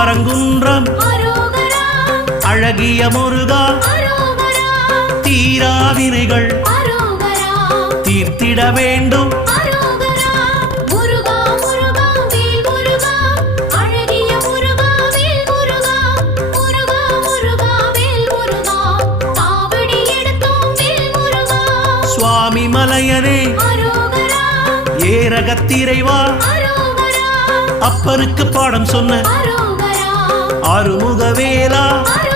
திருப்பரங்குன்றம் அழகிய முருகா தீராவினைகள் தீர்த்திட வேண்டும் சுவாமி மலையனே ஏரகத்திரைவா அப்பனுக்கு பாடம் சொன்ன ஆறுமுகவேலா